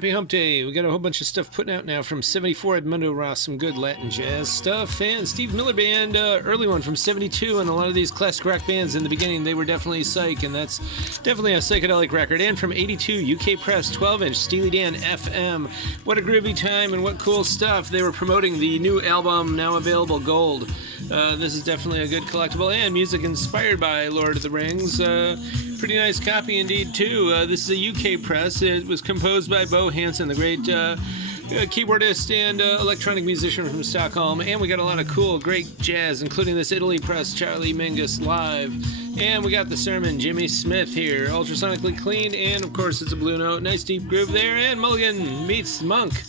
Happy Hump Day. We got a whole bunch of stuff putting out now from 74, Edmundo Ross, some good Latin jazz stuff, and Steve Miller Band, early one from 72, and a lot of these classic rock bands in the beginning, they were definitely psych, and that's definitely a psychedelic record. And from 82, UK Press, 12-inch, Steely Dan FM. What a groovy time and what cool stuff. They were promoting the new album, now available, Gold. This is definitely a good collectible, and music inspired by Lord of the Rings. Pretty nice copy indeed, too. This is a UK press. It was composed by Bo Hansen, the great keyboardist and electronic musician from Stockholm. And we got a lot of cool, great jazz, including this Italy press, Charlie Mingus Live. And we got the Sermon, Jimmy Smith here, ultrasonically clean, and of course it's a blue note. Nice deep groove there. And Mulligan meets Monk.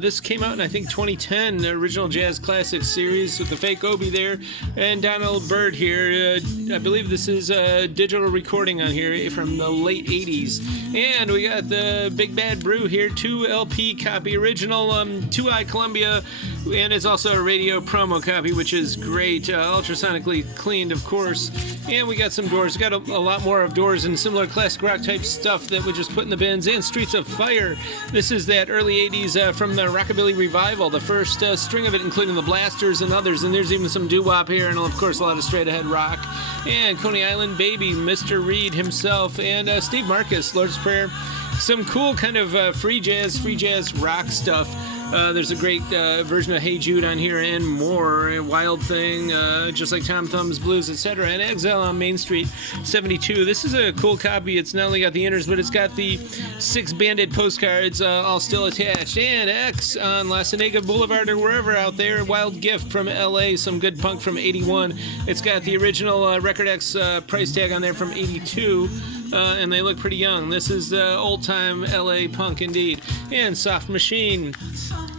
This came out in, I think, 2010, the original Jazz Classics series with the fake Obi there. And Donald Byrd here. I believe this is a digital recording on here from the late 80s. And we got the Big Bad Brew here, 2 LP copy, original 2i Columbia, and it's also a radio promo copy, which is great. Ultrasonically cleaned, of course. And we got some Doors. We got a lot more of Doors and similar classic rock type stuff that we just put in the bins. And Streets of Fire. This is that early 80s from the Rockabilly Revival, the first string of it, including the Blasters and others. And there's even some doo-wop here, and of course a lot of straight ahead rock. And Coney Island Baby, Mr. Reed himself, and Steve Marcus, Lord's Prayer. Some cool kind of free jazz rock stuff. There's a great version of Hey Jude on here and more. Wild Thing, just like Tom Thumb's Blues, etc. And Exile on Main Street, 72. This is a cool copy. It's not only got the inners, but it's got the 6 banded postcards all still attached. And X on La Cienega Boulevard or wherever out there. Wild Gift from LA, some good punk from 81. It's got the original Record X price tag on there from 82. And they look pretty young. This is old-time LA punk indeed. And Soft Machine,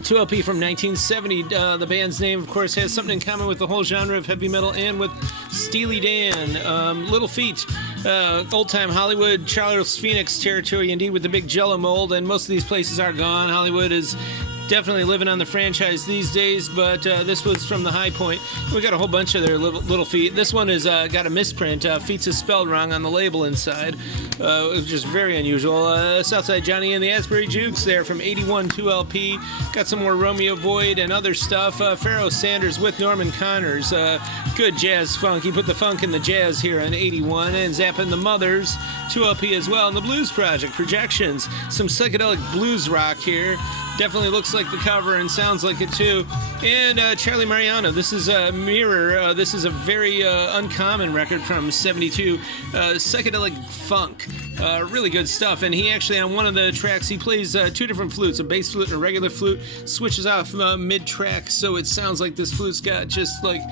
2 LP from 1970. The band's name, of course, has something in common with the whole genre of heavy metal and with Steely Dan. Little Feat, old-time Hollywood, Charles Phoenix territory indeed, with the big Jello mold, and most of these places are gone. Hollywood is definitely living on the franchise these days, but this was from the High Point. We got a whole bunch of their Little Feat. This one is got a misprint. Feats is spelled wrong on the label inside. It was just very unusual. Southside Johnny and the Asbury Jukes there from 81, 2 LP. Got some more Romeo Void and other stuff. Pharoah Sanders with Norman Connors. Good jazz funk. He put the funk in the jazz here on 81. And Zappin' the Mothers, 2 LP as well. And the Blues Project, Projections. Some psychedelic blues rock here. Definitely looks like the cover and sounds like it too. And Charlie Mariano, this is a Mirror. This is a very uncommon record from 72. Psychedelic funk. Really good stuff. And he actually, on one of the tracks, he plays 2 different flutes, a bass flute and a regular flute. Switches off mid-track, so it sounds like this flute's got just like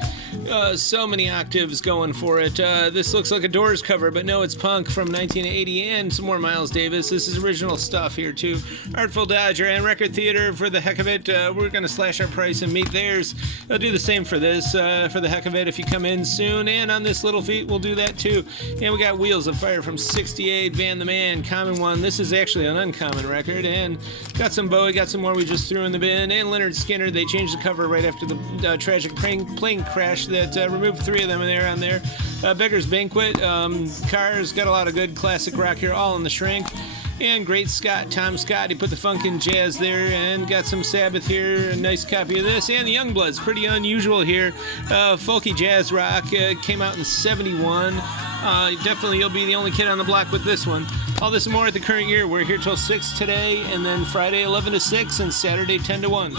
so many octaves going for it. This looks like a Doors cover, but no, it's punk from 1980 and some more Miles Davis. This is original stuff here too. Artful Dodger and Record Theater, for the heck of it. We're going to slash our price and meet theirs. I'll do the same for this, for the heck of it, if you come in soon. And on this Little Feat, we'll do that too. And we got Wheels of Fire from 68, Van the Man, Common One. This is actually an uncommon record. And got some Bowie, got some more we just threw in the bin. And Leonard Skinner, they changed the cover right after the tragic plane crash that removed 3 of them in there on there. Beggar's Banquet, Cars, got a lot of good classic rock here, all in the shrink. And Great Scott, Tom Scott, he put the funk in jazz there, and got some Sabbath here, a nice copy of this. And the Youngbloods, pretty unusual here. Folky jazz rock, came out in 71. Definitely you'll be the only kid on the block with this one. All this and more at the current year. We're here till 6 today, and then Friday 11 to 6, and Saturday 10 to 1.